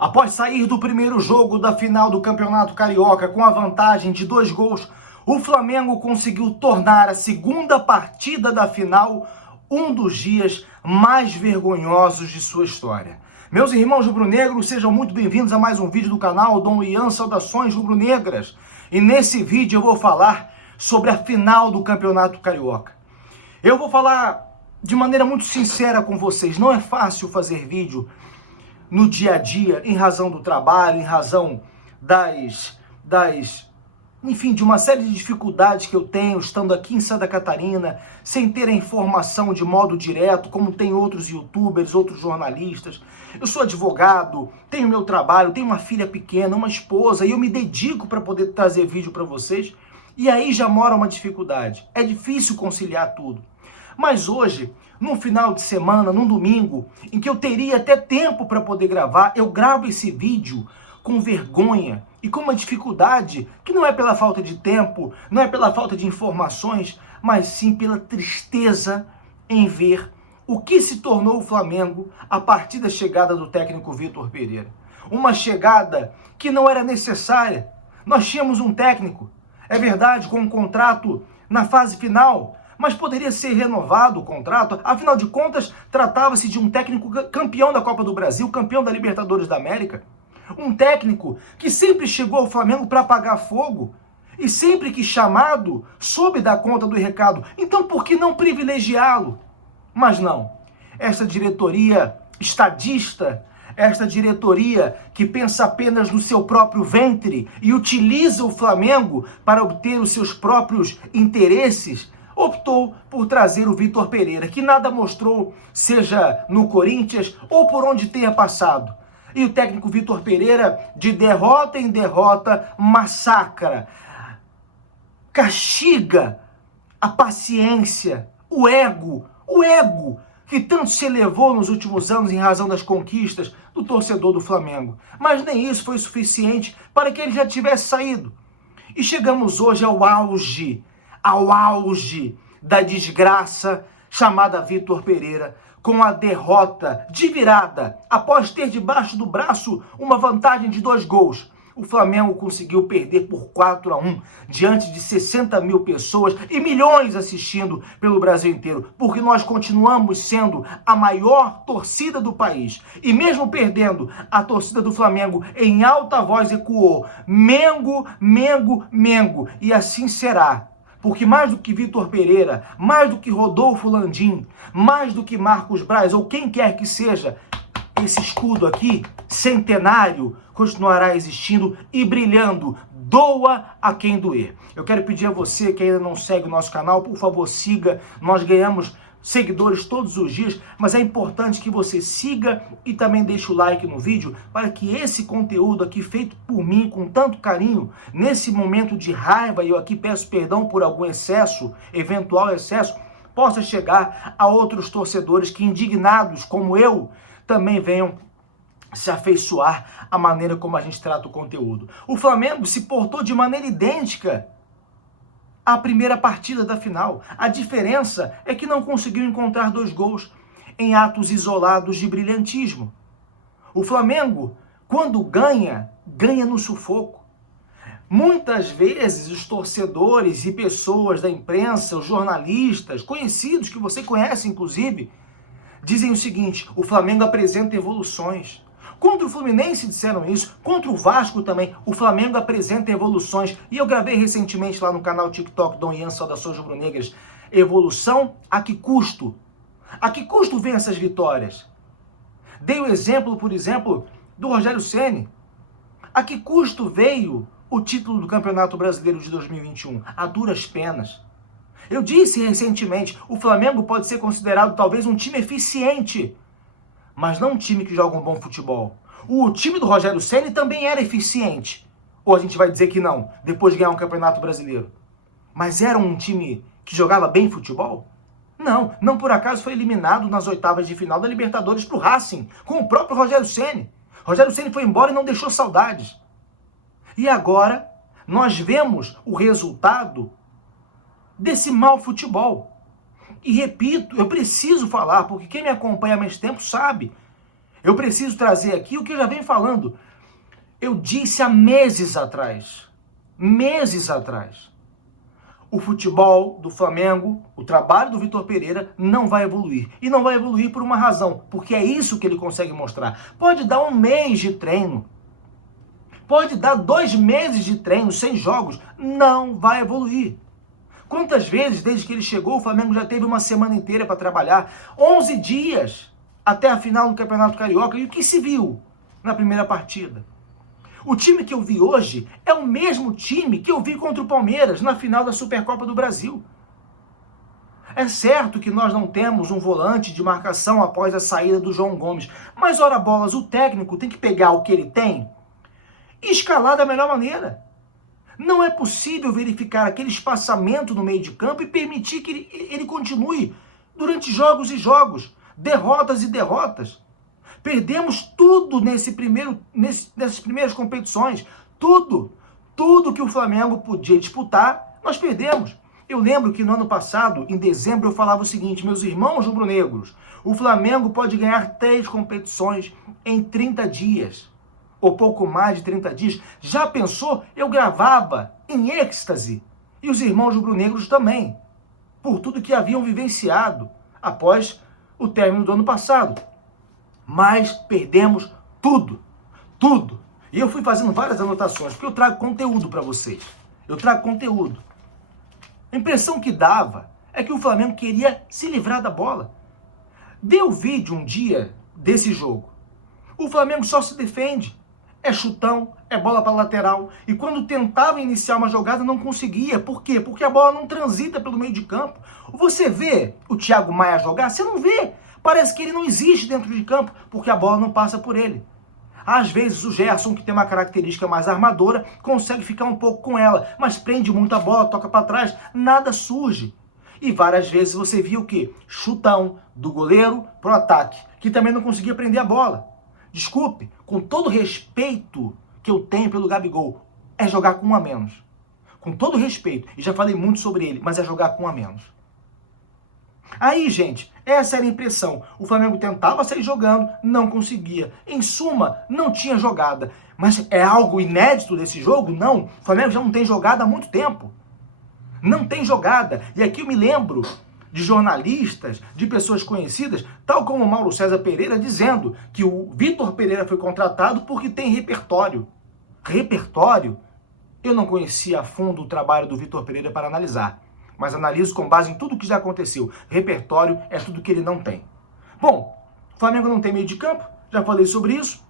Após sair do primeiro jogo da final do Campeonato Carioca com a vantagem de 2 gols, o Flamengo conseguiu tornar a segunda partida da final um dos dias mais vergonhosos de sua história. Meus irmãos rubro-negros, sejam muito bem-vindos a mais um vídeo do canal Dom Ian Saudações Rubro-Negras. E nesse vídeo eu vou falar sobre a final do Campeonato Carioca. Eu vou falar de maneira muito sincera com vocês, não é fácil fazer vídeo no dia a dia, em razão do trabalho, em razão enfim, de uma série de dificuldades que eu tenho estando aqui em Santa Catarina, sem ter a informação de modo direto, como tem outros youtubers, outros jornalistas. Eu sou advogado, tenho meu trabalho, tenho uma filha pequena, uma esposa, e eu me dedico para poder trazer vídeo para vocês, e aí já mora uma dificuldade. É difícil conciliar tudo. Mas hoje, num final de semana, num domingo, em que eu teria até tempo para poder gravar, eu gravo esse vídeo com vergonha e com uma dificuldade que não é pela falta de tempo, não é pela falta de informações, mas sim pela tristeza em ver o que se tornou o Flamengo a partir da chegada do técnico Vitor Pereira. Uma chegada que não era necessária. Nós tínhamos um técnico, é verdade, com um contrato na fase final, mas poderia ser renovado o contrato. Afinal de contas, tratava-se de um técnico campeão da Copa do Brasil, campeão da Libertadores da América. Um técnico que sempre chegou ao Flamengo para apagar fogo e sempre que chamado, soube dar conta do recado. Então por que não privilegiá-lo? Mas não. Essa diretoria estadista, esta diretoria que pensa apenas no seu próprio ventre e utiliza o Flamengo para obter os seus próprios interesses, optou por trazer o Vitor Pereira, que nada mostrou, seja no Corinthians ou por onde tenha passado. E o técnico Vitor Pereira, de derrota em derrota, massacra, castiga a paciência, o ego que tanto se elevou nos últimos anos em razão das conquistas do torcedor do Flamengo. Mas nem isso foi suficiente para que ele já tivesse saído. E chegamos hoje ao auge da desgraça chamada Vitor Pereira, com a derrota de virada, após ter debaixo do braço uma vantagem de 2 gols. O Flamengo conseguiu perder por 4-1, diante de 60 mil pessoas e milhões assistindo pelo Brasil inteiro, porque nós continuamos sendo a maior torcida do país. E mesmo perdendo, a torcida do Flamengo em alta voz ecoou: Mengo, Mengo, Mengo, e assim será. Porque mais do que Vitor Pereira, mais do que Rodolfo Landim, mais do que Marcos Braz, ou quem quer que seja, esse escudo aqui, centenário, continuará existindo e brilhando. Doa a quem doer. Eu quero pedir a você que ainda não segue o nosso canal, por favor, siga. Nós ganhamos seguidores todos os dias, mas é importante que você siga e também deixe o like no vídeo para que esse conteúdo aqui, feito por mim com tanto carinho, nesse momento de raiva, e eu aqui peço perdão por algum excesso, eventual excesso, possa chegar a outros torcedores que, indignados como eu, também venham se afeiçoar à maneira como a gente trata o conteúdo. O Flamengo se portou de maneira idêntica a primeira partida da final. A diferença é que não conseguiu encontrar 2 gols em atos isolados de brilhantismo. O Flamengo, quando ganha, ganha no sufoco. Muitas vezes os torcedores e pessoas da imprensa, os jornalistas, conhecidos, que você conhece inclusive, dizem o seguinte: o Flamengo apresenta evoluções. Contra o Fluminense disseram isso, contra o Vasco também, o Flamengo apresenta evoluções. E eu gravei recentemente lá no canal TikTok Dom Ian Saudações Rubro-Negras: evolução a que custo? A que custo vêm essas vitórias? Dei o exemplo, por exemplo, do Rogério Ceni. A que custo veio o título do Campeonato Brasileiro de 2021? A duras penas. Eu disse recentemente, o Flamengo pode ser considerado talvez um time eficiente, mas não um time que joga um bom futebol. O time do Rogério Ceni também era eficiente. Ou a gente vai dizer que não, depois de ganhar um Campeonato Brasileiro. Mas era um time que jogava bem futebol? Não, não por acaso foi eliminado nas oitavas de final da Libertadores pro Racing, com o próprio Rogério Ceni. Rogério Ceni foi embora e não deixou saudades. E agora nós vemos o resultado desse mau futebol. E repito, eu preciso falar, porque quem me acompanha há mais tempo sabe. Eu preciso trazer aqui o que eu já venho falando. Eu disse há meses atrás, o futebol do Flamengo, o trabalho do Vitor Pereira não vai evoluir. E não vai evoluir por uma razão, porque é isso que ele consegue mostrar. Pode dar um mês de treino, pode dar 2 meses de treino, sem jogos, não vai evoluir. Quantas vezes, desde que ele chegou, o Flamengo já teve uma semana inteira para trabalhar, 11 dias até a final do Campeonato Carioca, e o que se viu na primeira partida? O time que eu vi hoje é o mesmo time que eu vi contra o Palmeiras na final da Supercopa do Brasil. É certo que nós não temos um volante de marcação após a saída do João Gomes, mas, ora bolas, o técnico tem que pegar o que ele tem e escalar da melhor maneira. Não é possível verificar aquele espaçamento no meio de campo e permitir que ele continue durante jogos e jogos, derrotas e derrotas. Perdemos tudo nessas primeiras competições. Tudo que o Flamengo podia disputar, nós perdemos. Eu lembro que no ano passado, em dezembro, eu falava o seguinte: meus irmãos rubro-negros, o Flamengo pode ganhar 3 competições em 30 dias. Ou pouco mais de 30 dias. Já pensou? Eu gravava em êxtase. E os irmãos rubro-negros também. Por tudo que haviam vivenciado após o término do ano passado. Mas perdemos tudo. E eu fui fazendo várias anotações, porque eu trago conteúdo para vocês. A impressão que dava é que o Flamengo queria se livrar da bola. Deu vídeo um dia desse jogo. O Flamengo só se defende. É chutão, é bola para lateral. E quando tentava iniciar uma jogada, não conseguia. Por quê? Porque a bola não transita pelo meio de campo. Você vê o Thiago Maia jogar? Você não vê. Parece que ele não existe dentro de campo, porque a bola não passa por ele. Às vezes o Gerson, que tem uma característica mais armadora, consegue ficar um pouco com ela, mas prende muito a bola, toca para trás, nada surge. E várias vezes você via o quê? Chutão do goleiro pro ataque, que também não conseguia prender a bola. Desculpe, com todo respeito que eu tenho pelo Gabigol, é jogar com um a menos. Com todo respeito, e já falei muito sobre ele, mas é jogar com um a menos. Aí, gente, essa era a impressão. O Flamengo tentava sair jogando, não conseguia. Em suma, não tinha jogada. Mas é algo inédito desse jogo? Não. O Flamengo já não tem jogada há muito tempo. Não tem jogada. E aqui eu me lembro de jornalistas, de pessoas conhecidas, tal como o Mauro César Pereira, dizendo que o Vitor Pereira foi contratado porque tem repertório. Repertório? Eu não conhecia a fundo o trabalho do Vitor Pereira para analisar. Mas analiso com base em tudo que já aconteceu. Repertório é tudo que ele não tem. Bom, o Flamengo não tem meio de campo, já falei sobre isso.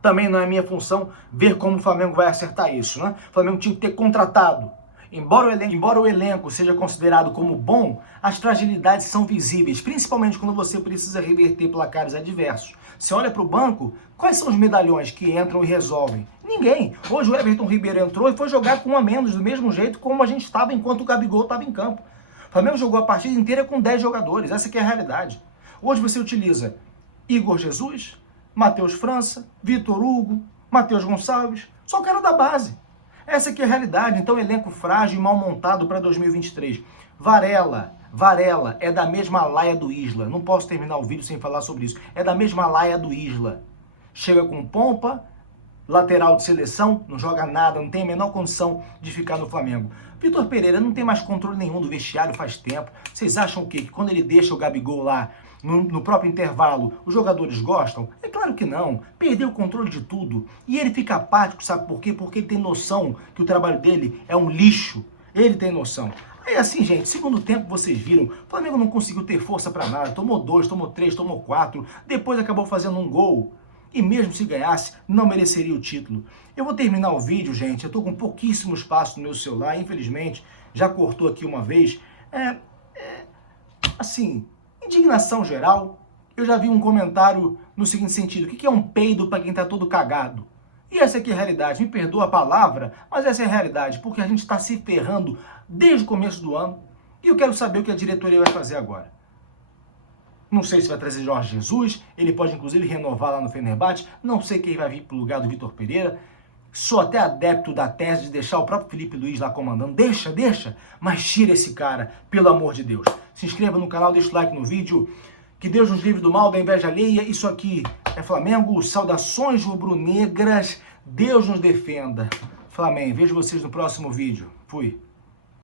Também não é minha função ver como o Flamengo vai acertar isso, né? O Flamengo tinha que ter contratado. Embora o elenco seja considerado como bom, as fragilidades são visíveis, principalmente quando você precisa reverter placares adversos. Você olha para o banco, quais são os medalhões que entram e resolvem? Ninguém. Hoje o Everton Ribeiro entrou e foi jogar com um a menos, do mesmo jeito como a gente estava enquanto o Gabigol estava em campo. O Flamengo jogou a partida inteira com 10 jogadores, essa que é a realidade. Hoje você utiliza Igor Jesus, Matheus França, Vitor Hugo, Matheus Gonçalves, só o cara da base. Essa que é a realidade. Então, elenco frágil e mal montado para 2023. Varela é da mesma laia do Isla. Não posso terminar o vídeo sem falar sobre isso. É da mesma laia do Isla. Chega com pompa, lateral de seleção, não joga nada, não tem a menor condição de ficar no Flamengo. Vitor Pereira não tem mais controle nenhum do vestiário faz tempo. Vocês acham o quê? Que quando ele deixa o Gabigol lá, no próprio intervalo, os jogadores gostam? É claro que não. Perdeu o controle de tudo. E ele fica apático, sabe por quê? Porque ele tem noção que o trabalho dele é um lixo. Ele tem noção. Aí assim, gente, segundo tempo vocês viram, o Flamengo não conseguiu ter força pra nada. Tomou 2, tomou 3, tomou 4. Depois acabou fazendo um gol. E mesmo se ganhasse, não mereceria o título. Eu vou terminar o vídeo, gente. Eu tô com pouquíssimo espaço no meu celular. Infelizmente, já cortou aqui uma vez. Assim, indignação geral. Eu já vi um comentário no seguinte sentido: o que é um peido para quem tá todo cagado? E essa aqui é a realidade. Me perdoa a palavra, mas essa é a realidade, porque a gente está se ferrando desde o começo do ano. E eu quero saber o que a diretoria vai fazer agora. Não sei se vai trazer Jorge Jesus, ele pode inclusive renovar lá no Fenerbahçe, não sei quem vai vir para o lugar do Vitor Pereira. Sou até adepto da tese de deixar o próprio Felipe Luiz lá comandando. Deixa, mas tira esse cara, pelo amor de Deus. Se inscreva no canal, deixa o like no vídeo. Que Deus nos livre do mal, da inveja alheia. Isso aqui É Flamengo, saudações rubro-negras, Deus nos defenda. Flamengo, vejo vocês no próximo vídeo. Fui.